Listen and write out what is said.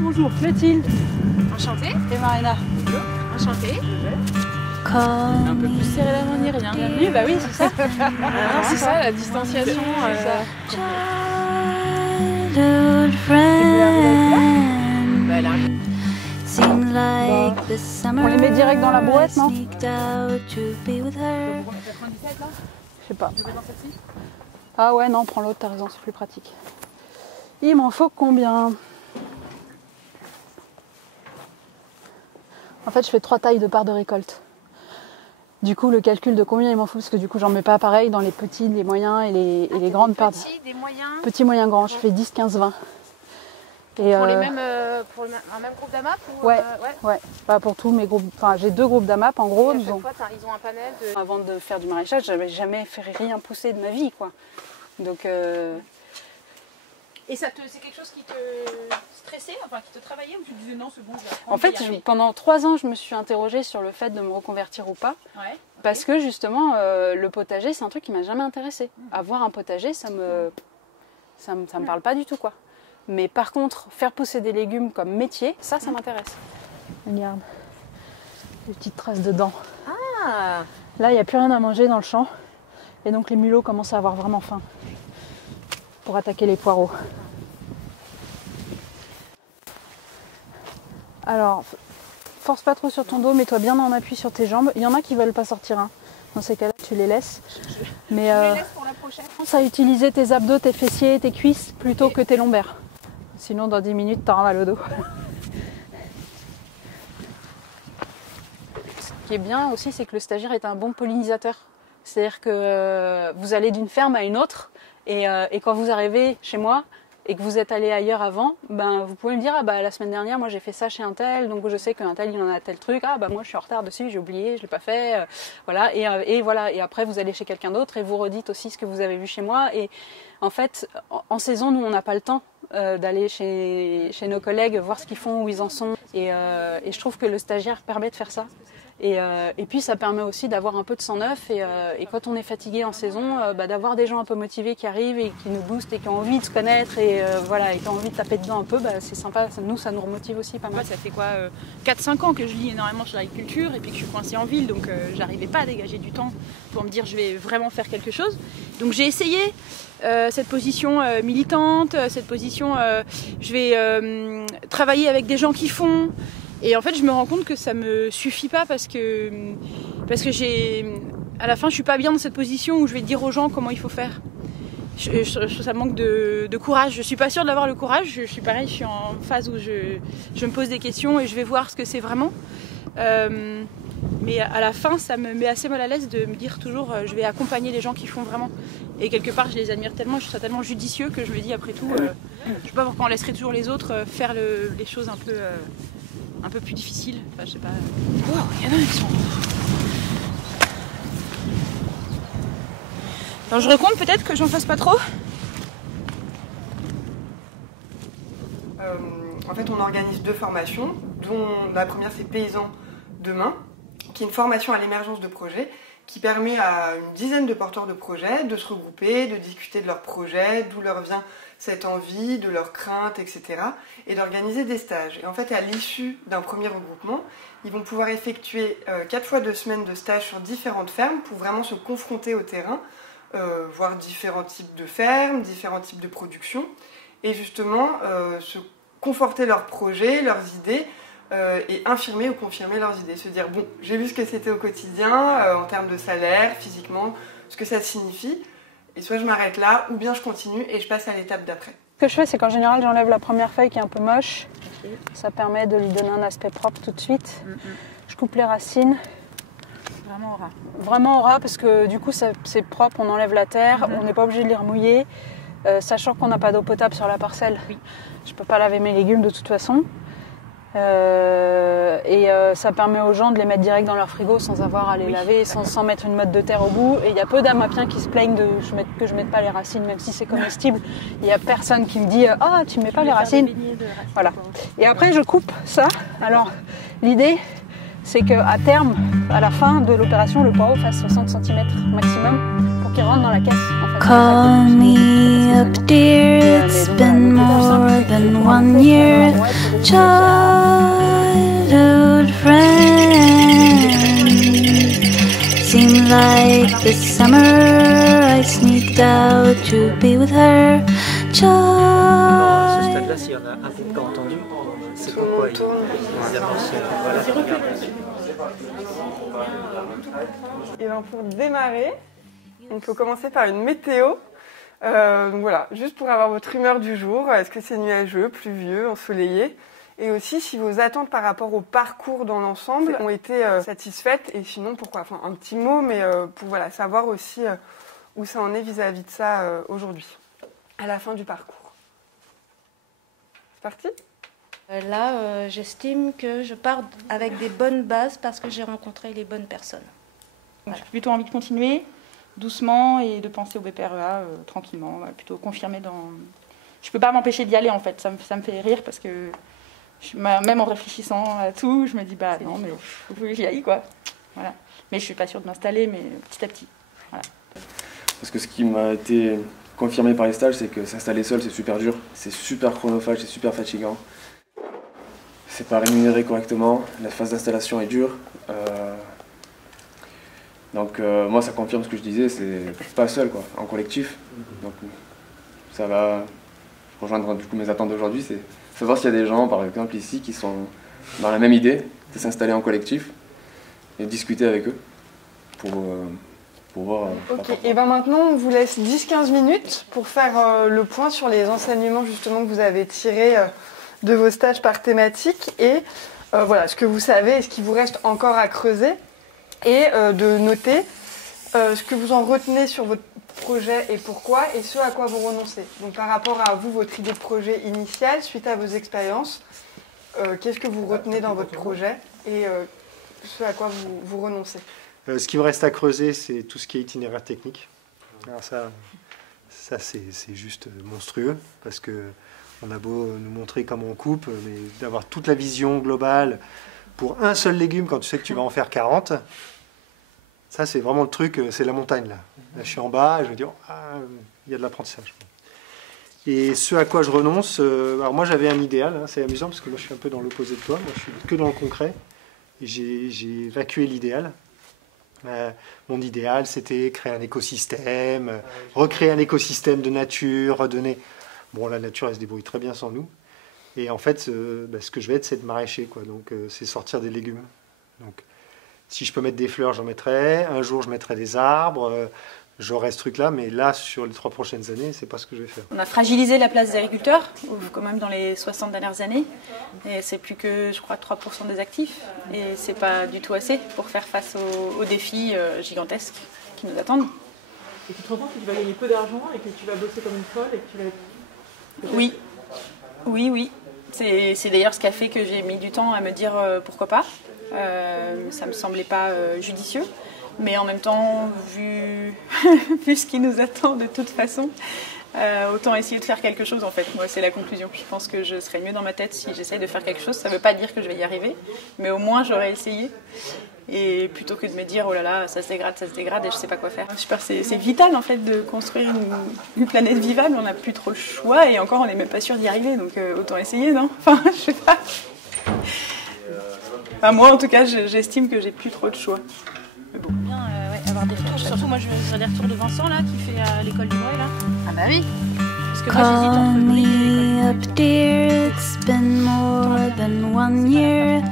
Bonjour, Clotilde. Enchantée. Et Marina. Bonjour. Enchantée. Un peu plus serré la main ni rien. Bienvenue, bah oui, c'est ça. C'est ça, la distanciation. On les met direct dans la brouette, non? Je sais pas. Ah ouais, non, prends l'autre, t'as raison, c'est plus pratique. Il m'en faut combien? En fait, je fais 3 tailles de parts de récolte. Du coup, le calcul de combien il m'en faut, parce que du coup, j'en mets pas pareil dans les petits, les moyens et les grandes parts. Des moyens. Petits, moyens, grands. Je fais 10, 15, 20. Et pour un même groupe d'AMAP ou, ouais. Bah, pour tous mes groupes. Enfin, j'ai 2 groupes d'AMAP en gros. Et à chaque fois, ils ont un panel de. Avant de faire du maraîchage, j'avais jamais fait rien pousser de ma vie, quoi. Donc. Et c'est quelque chose qui te stressait, enfin qui te travaillait, ou tu disais non, c'est bon, je vais apprendre. En fait, pendant 3 ans, je me suis interrogée sur le fait de me reconvertir ou pas. Ouais, okay. Parce que justement, le potager, c'est un truc qui m'a jamais intéressée. Avoir un potager, ça me parle pas du tout, quoi. Mais par contre, faire pousser des légumes comme métier, ça m'intéresse. Regarde, des petites traces de dents. Ah. Là, il n'y a plus rien à manger dans le champ. Et donc les mulots commencent à avoir vraiment faim pour attaquer les poireaux. Alors, force pas trop sur ton dos, mets-toi bien en appui sur tes jambes. Il y en a qui veulent pas sortir, hein. Dans ces cas-là, tu les laisses. Mais je les laisse pour la prochaine. pense à utiliser tes abdos, tes fessiers, tes cuisses plutôt que tes lombaires. Sinon, dans 10 minutes, t'auras mal au dos. Ce qui est bien aussi, c'est que le stagiaire est un bon pollinisateur. C'est-à-dire que vous allez d'une ferme à une autre, et quand vous arrivez chez moi, et que vous êtes allé ailleurs avant, ben vous pouvez me dire, ah bah la semaine dernière moi j'ai fait ça chez un tel, donc je sais qu'un tel il en a tel truc, ah bah moi je suis en retard dessus, j'ai oublié, je l'ai pas fait, voilà, et voilà, et après vous allez chez quelqu'un d'autre et vous redites aussi ce que vous avez vu chez moi. Et en fait, en saison, nous on n'a pas le temps d'aller chez nos collègues, voir ce qu'ils font, où ils en sont, et je trouve que le stagiaire permet de faire ça. Et puis ça permet aussi d'avoir un peu de sang neuf, et quand on est fatigué en saison, d'avoir des gens un peu motivés qui arrivent et qui nous boostent et qui ont envie de se connaître, et voilà, et qui ont envie de taper dedans un peu, c'est sympa. Nous, ça nous remotive aussi pas mal. Ça fait quoi 4-5 ans que je lis énormément sur l'agriculture, et puis que je suis coincée en ville, donc j'arrivais pas à dégager du temps pour me dire je vais vraiment faire quelque chose. Donc j'ai essayé cette position militante, cette position je vais travailler avec des gens qui font. Et en fait, je me rends compte que ça me suffit pas, parce que à la fin, je suis pas bien dans cette position où je vais dire aux gens comment il faut faire. Je trouve que ça manque de courage. Je suis pas sûre d'avoir le courage. Je suis pareil, je suis en phase où je me pose des questions et je vais voir ce que c'est vraiment. Mais à la fin, ça me met assez mal à l'aise de me dire toujours je vais accompagner les gens qui font vraiment. Et quelque part, je les admire tellement, je trouve ça tellement judicieux que je me dis après tout, je sais pas pourquoi on laisserait toujours les autres faire les choses un peu plus difficile, enfin je sais pas. Wow, il y en a qui sont. Alors je recompte peut-être que j'en fasse pas trop. En fait, on organise 2 formations, dont la première c'est Paysans Demain, qui est une formation à l'émergence de projets qui permet à une dizaine de porteurs de projets de se regrouper, de discuter de leurs projets, d'où leur vient cette envie, de leurs craintes, etc. et d'organiser des stages. Et en fait, à l'issue d'un premier regroupement, ils vont pouvoir effectuer 4 fois 2 semaines de stage sur différentes fermes pour vraiment se confronter au terrain, voir différents types de fermes, différents types de production, et justement se conforter leurs projets, leurs idées, et infirmer ou confirmer leurs idées. Se dire, bon, j'ai vu ce que c'était au quotidien, en termes de salaire, physiquement, ce que ça signifie, et soit je m'arrête là, ou bien je continue et je passe à l'étape d'après. Ce que je fais, c'est qu'en général, j'enlève la première feuille qui est un peu moche. Okay. Ça permet de lui donner un aspect propre tout de suite. Je coupe les racines. Vraiment au ras. Vraiment au ras, parce que du coup, c'est propre, on enlève la terre, on n'est pas obligé de les remouiller. Sachant qu'on n'a pas d'eau potable sur la parcelle, oui. Je ne peux pas laver mes légumes de toute façon. Ça permet aux gens de les mettre direct dans leur frigo sans avoir à les laver, sans mettre une motte de terre au bout. Et il y a peu d'amapiens qui se plaignent que je ne mette pas les racines, même si c'est comestible. Il n'y a personne qui me dit « Ah, tu ne mets pas les racines ?» Voilà. Et après, je coupe ça. Alors, l'idée, c'est qu'à terme, à la fin de l'opération, le poireau fasse 60 cm maximum pour qui rentre dans la caisse. En fait, Call me up, dear, it's been more than 1 year. Childhood friend. Seemed like this summer I sneaked out to be with her. À ce stade-là, s'il y en a un qui n'est pas entendu, c'est pourquoi il avance. Voilà. Et bien pour démarrer, on peut commencer par une météo. Donc voilà, juste pour avoir votre humeur du jour, est-ce que c'est nuageux, pluvieux, ensoleillé? Et aussi si vos attentes par rapport au parcours dans l'ensemble ont été satisfaites, et sinon pourquoi? Enfin un petit mot, mais pour voilà, savoir aussi où ça en est vis-à-vis de ça aujourd'hui, à la fin du parcours. C'est parti? Là, j'estime que je pars avec des bonnes bases parce que j'ai rencontré les bonnes personnes. Donc, j'ai plutôt envie de continuer doucement et de penser au BPREA tranquillement, plutôt confirmer dans... Je peux pas m'empêcher d'y aller en fait, ça me fait rire parce que même en réfléchissant à tout, je me dis bah non mais faut que j'y aille quoi. Voilà. Mais je suis pas sûre de m'installer, mais petit à petit. Voilà. Parce que ce qui m'a été confirmé par les stages, c'est que s'installer seul c'est super dur, c'est super chronophage, c'est super fatigant. C'est pas rémunéré correctement, la phase d'installation est dure. Donc moi ça confirme ce que je disais, c'est pas seul quoi, en collectif. Donc ça va rejoindre du coup mes attentes d'aujourd'hui, c'est savoir s'il y a des gens par exemple ici qui sont dans la même idée de s'installer en collectif et discuter avec eux pour voir. Ok, et bien maintenant on vous laisse 10-15 minutes pour faire le point sur les enseignements justement que vous avez tirés de vos stages par thématique et voilà ce que vous savez et ce qui vous reste encore à creuser et de noter ce que vous en retenez sur votre projet et pourquoi et ce à quoi vous renoncez. Donc par rapport à vous, votre idée de projet initiale, suite à vos expériences, qu'est-ce que vous retenez dans votre projet et ce à quoi vous renoncez. Ce qui me reste à creuser, c'est tout ce qui est itinéraire technique. Alors ça c'est juste monstrueux parce que on a beau nous montrer comment on coupe, mais d'avoir toute la vision globale pour un seul légume quand tu sais que tu vas en faire 40, ça c'est vraiment le truc, c'est la montagne là. Là je suis en bas et je me dis, il y a de l'apprentissage. Et ce à quoi je renonce, alors moi j'avais un idéal, hein, c'est amusant parce que moi je suis un peu dans l'opposé de toi, moi je suis que dans le concret, et j'ai évacué l'idéal. Mon idéal c'était créer un écosystème, recréer un écosystème de nature, redonner... Bon, la nature, elle se débrouille très bien sans nous. Et en fait, ce que je vais être, c'est de maraîcher, quoi. Donc, c'est sortir des légumes. Donc, si je peux mettre des fleurs, j'en mettrai. Un jour, je mettrai des arbres. J'aurai ce truc-là. Mais là, sur les 3 prochaines années, c'est pas ce que je vais faire. On a fragilisé la place des agriculteurs, quand même dans les 60 dernières années. Et c'est plus que, je crois, 3% des actifs. Et c'est pas du tout assez pour faire face aux défis gigantesques qui nous attendent. Et tu te rends compte que tu vas gagner peu d'argent et que tu vas bosser comme une folle et que tu vas... Oui. C'est d'ailleurs ce qui a fait que j'ai mis du temps à me dire pourquoi pas. Ça me semblait pas judicieux. Mais en même temps, vu ce qui nous attend de toute façon, autant essayer de faire quelque chose en fait. Moi, c'est la conclusion. Je pense que je serais mieux dans ma tête si j'essaye de faire quelque chose. Ça ne veut pas dire que je vais y arriver, mais au moins j'aurais essayé. Et plutôt que de me dire, oh là là, ça se dégrade et je sais pas quoi faire. C'est vital en fait de construire une planète vivable, on n'a plus trop le choix et encore on n'est même pas sûr d'y arriver, donc autant essayer, non? Enfin, je sais pas. Enfin, moi en tout cas, j'estime que j'ai plus trop de choix. Mais bon. Bien, avoir des retours. Surtout moi, je voudrais des retours de Vincent là, qui fait l'école du bruit là. Ah bah oui. Parce que moi j'hésite entre Call me up, dear, it's been more than 1 year.